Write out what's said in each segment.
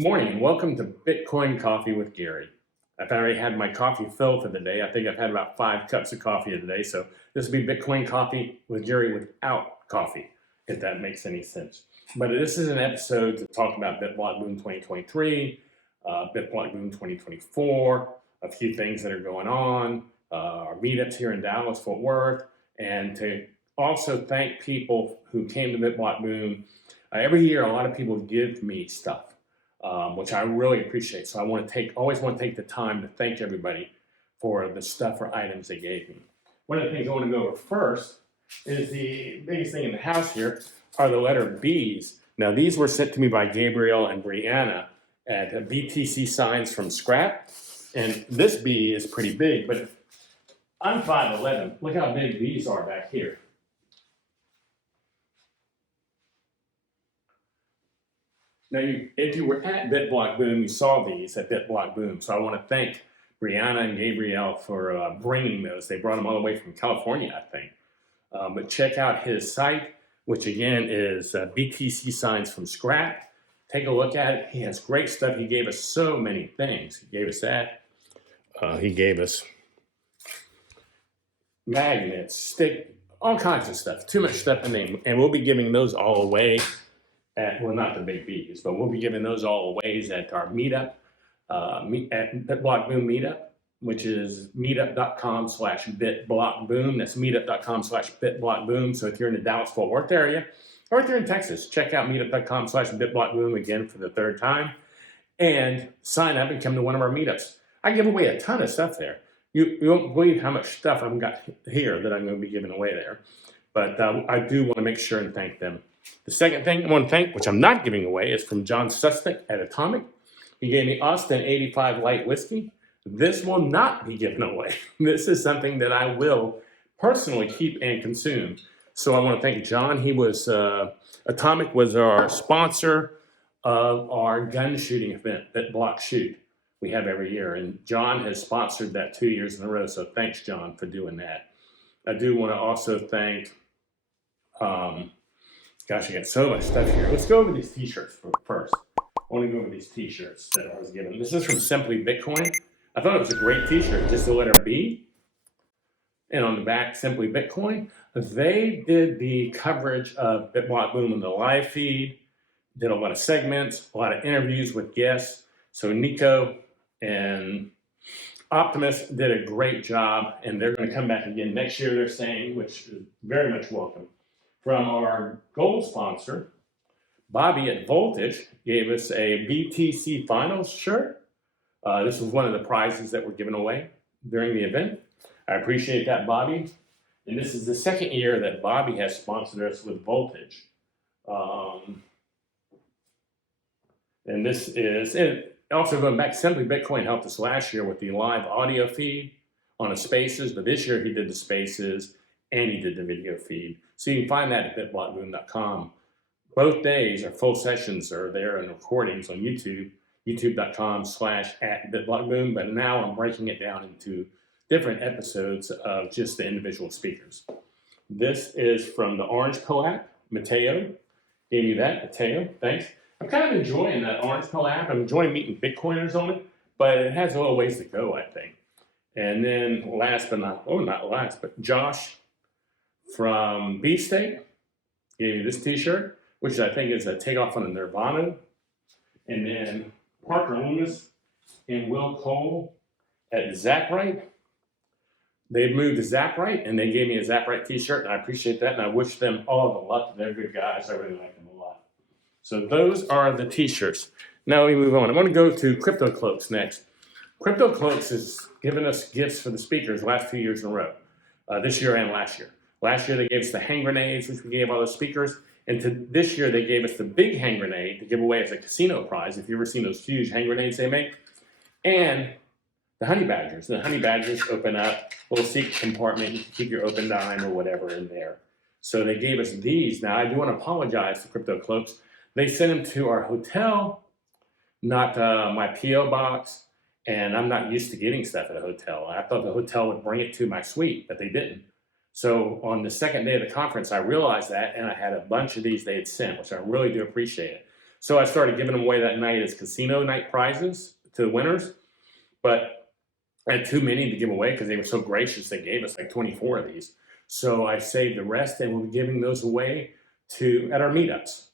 Morning and welcome to Bitcoin Coffee with Gary. I've already had my coffee filled for the day. I think I've had about 5 cups of coffee a day. So this will be Bitcoin Coffee with Gary without coffee, if that makes any sense. But this is an episode to talk about BitBlockBoom 2023, BitBlockBoom 2024, a few things that are going on, our meetups here in Dallas, Fort Worth, and to also thank people who came to BitBlockBoom. Every year, a lot of people give me stuff. Which I really appreciate. So I always want to take the time to thank everybody for the stuff or items they gave me. One of the things I want to go over first is the biggest thing in the house here are the letter B's. Now these were sent to me by Gabriel and Brianna at BTC Signs from Scrap. And this B is pretty big, but I'm 5'11". Look how big these are back here. Now, if you were at BitBlockBoom, you saw these at BitBlockBoom. So I want to thank Brianna and Gabrielle for bringing those. They brought them all the way from California, I think. But check out his site, which again is BTC Signs from Scrap. Take a look at it. He has great stuff. He gave us so many things. He gave us that. He gave us magnets, stick, all kinds of stuff. Too much stuff in there. And we'll be giving those all away. Well, not the big B's, but we'll be giving those all away at our meetup, at BitBlockBoom meetup, which is meetup.com/BitBlockBoom. That's meetup.com/BitBlockBoom. So if you're in the Dallas-Fort Worth area, or if you're in Texas, check out meetup.com/BitBlockBoom again for the third time, and sign up and come to one of our meetups. I give away a ton of stuff there. You won't believe how much stuff I've got here that I'm going to be giving away there. But I do want to make sure and thank them. The second thing I want to thank, which I'm not giving away, is from John Susnick at Atomic. He gave me Austin 85 Light Whiskey. This will not be given away. This is something that I will personally keep and consume. So I want to thank John. He was, Atomic was our sponsor of our gun shooting event, BitBlock Shoot, we have every year. And John has sponsored that 2 years in a row. So thanks, John, for doing that. I do want to also thank... Gosh, I got so much stuff here. Let's go over these t-shirts first. I want to go over these t-shirts that I was given. This is from Simply Bitcoin. I thought it was a great t-shirt, just the letter B. And on the back, Simply Bitcoin. They did the coverage of BitBlockBoom in the live feed, did a lot of segments, a lot of interviews with guests. So Nico and Optimus did a great job, and they're going to come back again next year, they're saying, which is very much welcome. From our gold sponsor, Bobby at Voltage gave us a BTC Finals shirt. This was one of the prizes that were given away during the event. I appreciate that, Bobby. And this is the second year that Bobby has sponsored us with Voltage. And this is, and also going back, Simply Bitcoin helped us last year with the live audio feed on the Spaces, but this year he did the Spaces and he did the video feed. So you can find that at bitblockboom.com. Both days, our full sessions are there and recordings on YouTube, youtube.com/@bitblockboom. But now I'm breaking it down into different episodes of just the individual speakers. This is from the Orange collab. Mateo gave me that. Mateo, thanks. I'm kind of enjoying that Orange collab. I'm enjoying meeting Bitcoiners on it, but it has a little ways to go, I think. And then last but not last, but Josh from Beefsteak gave me this t-shirt, which I think is a takeoff on the Nirvana. And then Parker Loomis and Will Cole at Zaprite. They've moved to Zaprite, and they gave me a Zaprite t-shirt, and I appreciate that, and I wish them all the luck. They're good guys. I really like them a lot. So those are the t-shirts. Now we move on. I want to go to Crypto Cloaks next. Crypto Cloaks has given us gifts for the speakers last 2 years in a row, this year and last year. Last year, they gave us the hand grenades, which we gave all the speakers. And this year, they gave us the big hand grenade to give away as a casino prize, if you've ever seen those huge hand grenades they make. And the honey badgers. The honey badgers open up a little secret compartment. You can keep your open dime or whatever in there. So they gave us these. Now, I do want to apologize to Crypto Cloaks. They sent them to our hotel, not my P.O. box. And I'm not used to getting stuff at a hotel. I thought the hotel would bring it to my suite, but they didn't. So on the second day of the conference, I realized that, and I had a bunch of these they had sent, which I really do appreciate it. So I started giving them away that night as casino night prizes to the winners. But I had too many to give away because they were so gracious. They gave us like 24 of these. So I saved the rest and we'll be giving those away at our meetups.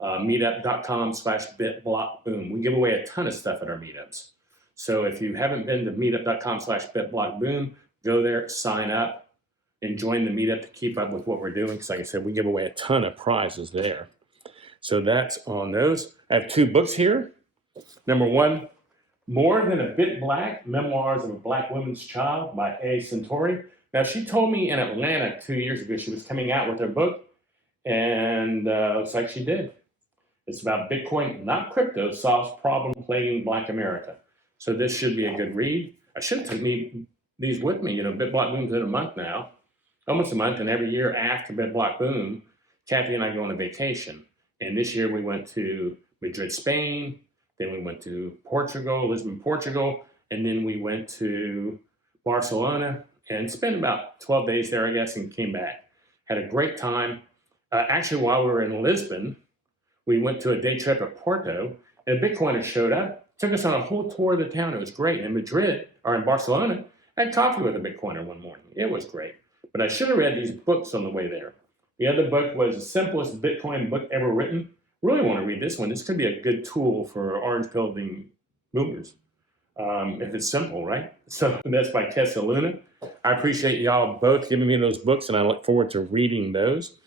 Meetup.com/BitBlockBoom. We give away a ton of stuff at our meetups. So if you haven't been to meetup.com/BitBlockBoom, go there, sign up, and join the meetup to keep up with what we're doing. Because like I said, we give away a ton of prizes there. So that's on those. I have 2 books here. Number 1, More Than a Bit Black, Memoirs of a Black Woman's Child by A. Centauri. Now, she told me in Atlanta 2 years ago she was coming out with her book, and looks like she did. It's about Bitcoin, not crypto, solves problem plaguing Black America. So this should be a good read. I should have taken these with me. BitBlockBoom's in a month now, almost a month, and every year after BitBlockBoom, Kathy and I go on a vacation. And this year we went to Madrid, Spain, then we went to Portugal, Lisbon, Portugal, and then we went to Barcelona and spent about 12 days there, I guess, and came back. Had a great time. Actually, while we were in Lisbon, we went to a day trip at Porto, and a Bitcoiner showed up, took us on a whole tour of the town. It was great. In Madrid, or in Barcelona, I had coffee with a Bitcoiner one morning. It was great. But I should have read these books on the way there. The other book was the simplest Bitcoin book ever written. Really want to read this one. This could be a good tool for orange pilling boomers. If it's simple, right? So that's by Tessa Luna. I appreciate y'all both giving me those books, and I look forward to reading those.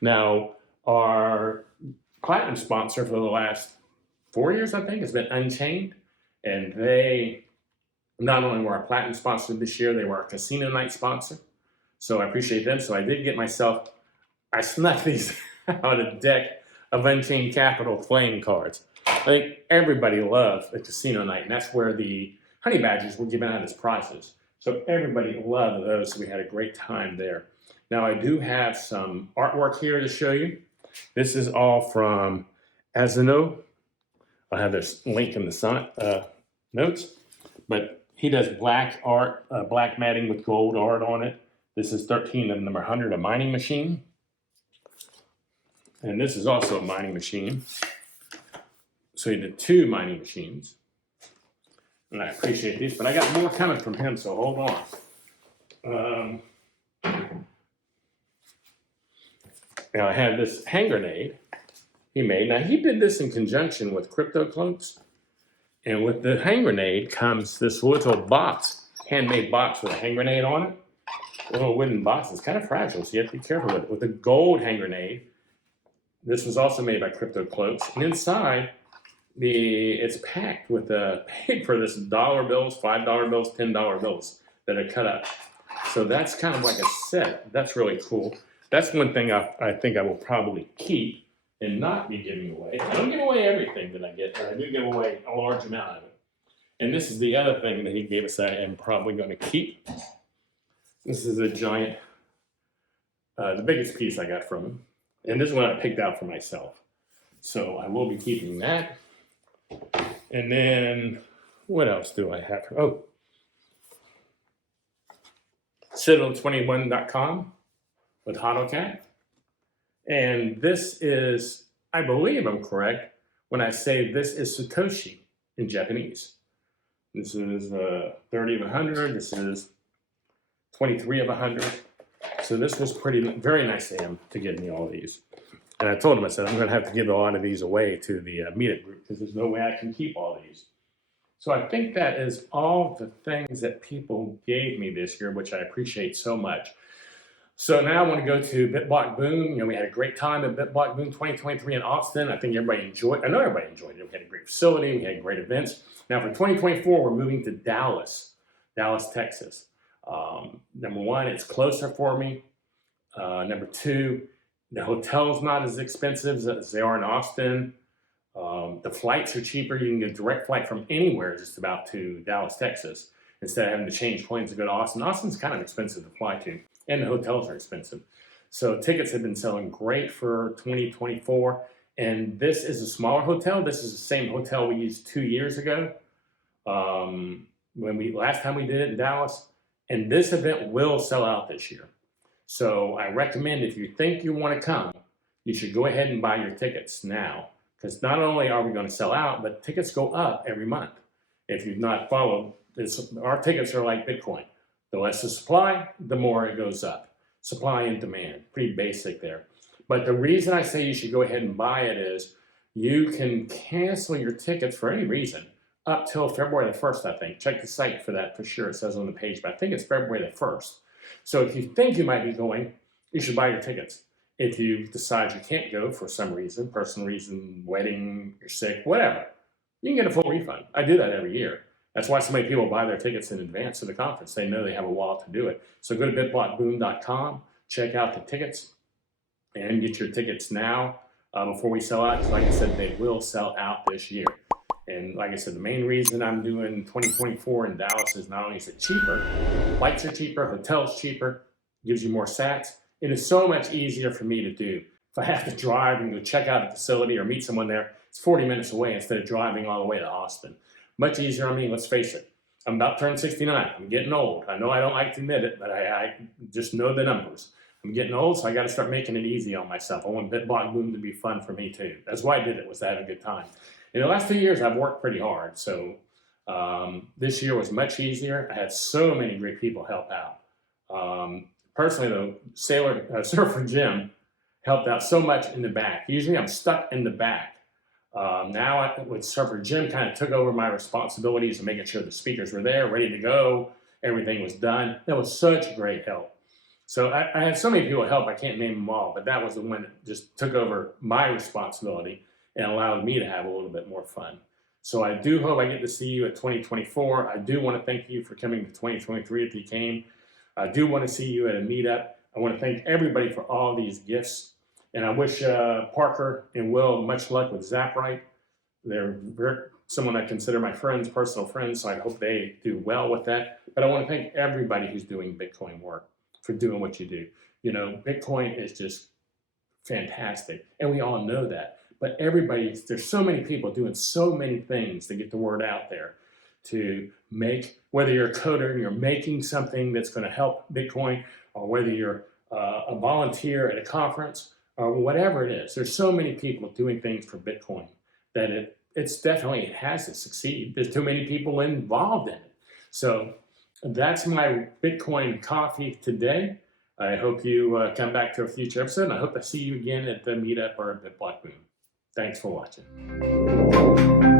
Now, our platinum sponsor for the last 4 years, I think, has been Unchained. And they not only were our platinum sponsor this year, they were our casino night sponsor. So I appreciate them. So I did get myself, I snuck these out a deck of Unchained Capital playing cards. I think everybody loves a casino night, and that's where the honey badgers were given out as prizes. So everybody loved those. So we had a great time there. Now I do have some artwork here to show you. This is all from Azino. I'll have this link in the notes. But he does black art, black matting with gold art on it. This is 13 of number 100, a mining machine. And this is also a mining machine. So he did 2 mining machines. And I appreciate these, but I got more coming from him, so hold on. Now I have this hand grenade he made. Now he did this in conjunction with Cloaks. And with the hand grenade comes this little box, handmade box with a hand grenade on it. A little wooden box. It's kind of fragile, so you have to be careful with it. With a gold hand grenade. This was also made by Cloaks. And inside, it's packed with a paper, this $1 bills, $5 bills, $10 bills that are cut up. So that's kind of like a set. That's really cool. That's one thing I think I will probably keep and not be giving away. I don't give away everything that I get, but I do give away a large amount of it. And this is the other thing that he gave us that I am probably going to keep. This is a giant, the biggest piece I got from him. And this is one I picked out for myself. So I will be keeping that. And then, what else do I have? Oh, Citadel21.com with HODLCat. And this is, I believe I'm correct when I say this is Satoshi in Japanese. This is 30 of 100. This is 23 of 100. So this was very nice of him to give me all of these. And I told him, I said, I'm going to have to give a lot of these away to the meetup group because there's no way I can keep all these. So I think that is all the things that people gave me this year, which I appreciate so much. So now I want to go to BitBlockBoom. We had a great time at BitBlockBoom 2023 in Austin. I think everybody enjoyed it. I know everybody enjoyed it. We had a great facility. We had great events. Now for 2024, we're moving to Dallas, Texas. Number 1, it's closer for me. Number 2, the hotel's not as expensive as they are in Austin. The flights are cheaper. You can get a direct flight from anywhere just about to Dallas, Texas, instead of having to change planes to go to Austin. Austin's kind of expensive to fly to, and the hotels are expensive. So tickets have been selling great for 2024. And this is a smaller hotel. This is the same hotel we used 2 years ago last time we did it in Dallas. And this event will sell out this year. So I recommend if you think you want to come, you should go ahead and buy your tickets now Because not only are we going to sell out, but tickets go up every month. If you've not followed this, our tickets are like Bitcoin. The less the supply, the more it goes up. Supply and demand, pretty basic there. But the reason I say you should go ahead and buy it is you can cancel your tickets for any reason up till February the 1st, I think. Check the site for that for sure. It says on the page, but I think it's February the 1st. So if you think you might be going, you should buy your tickets. If you decide you can't go for some reason, personal reason, wedding, you're sick, whatever, you can get a full refund. I do that every year. That's why so many people buy their tickets in advance of the conference. They know they have a wallet to do it. So go to BitBlockBoom.com, check out the tickets, and get your tickets now before we sell out. Like I said, they will sell out this year. And like I said, the main reason I'm doing 2024 in Dallas is not only is it cheaper, flights are cheaper, hotels cheaper, gives you more sats. It is so much easier for me to do. If I have to drive and go check out a facility or meet someone there, it's 40 minutes away instead of driving all the way to Austin. Much easier on me, let's face it. I'm about to turn 69. I'm getting old. I know I don't like to admit it, but I just know the numbers. I'm getting old, so I got to start making it easy on myself. I want BitBlockBoom to be fun for me too. That's why I did it, was to have a good time. In the last 2 years, I've worked pretty hard. So this year was much easier. I had so many great people help out. Personally, though, Surfer Jim helped out so much in the back. Usually I'm stuck in the back. Now with Surfer Jim kind of took over my responsibilities of making sure the speakers were there, ready to go. Everything was done. That was such great help. So I had so many people help, I can't name them all, but that was the one that just took over my responsibility and allowed me to have a little bit more fun. So I do hope I get to see you at 2024. I do want to thank you for coming to 2023 if you came. I do want to see you at a meetup. I want to thank everybody for all these gifts. And I wish Parker and Will much luck with Zaprite. They're someone I consider my friends, personal friends, so I hope they do well with that. But I want to thank everybody who's doing Bitcoin work for doing what you do. You know, Bitcoin is just fantastic, and we all know that. But everybody, there's so many people doing so many things to get the word out there to make, whether you're a coder and you're making something that's going to help Bitcoin, or whether you're a volunteer at a conference, or whatever it is. There's so many people doing things for Bitcoin that it has to succeed. There's too many people involved in it. So that's my Bitcoin coffee today. I hope you come back to a future episode, and I hope I see you again at the meetup or at BitBlockBoom. Thanks for watching.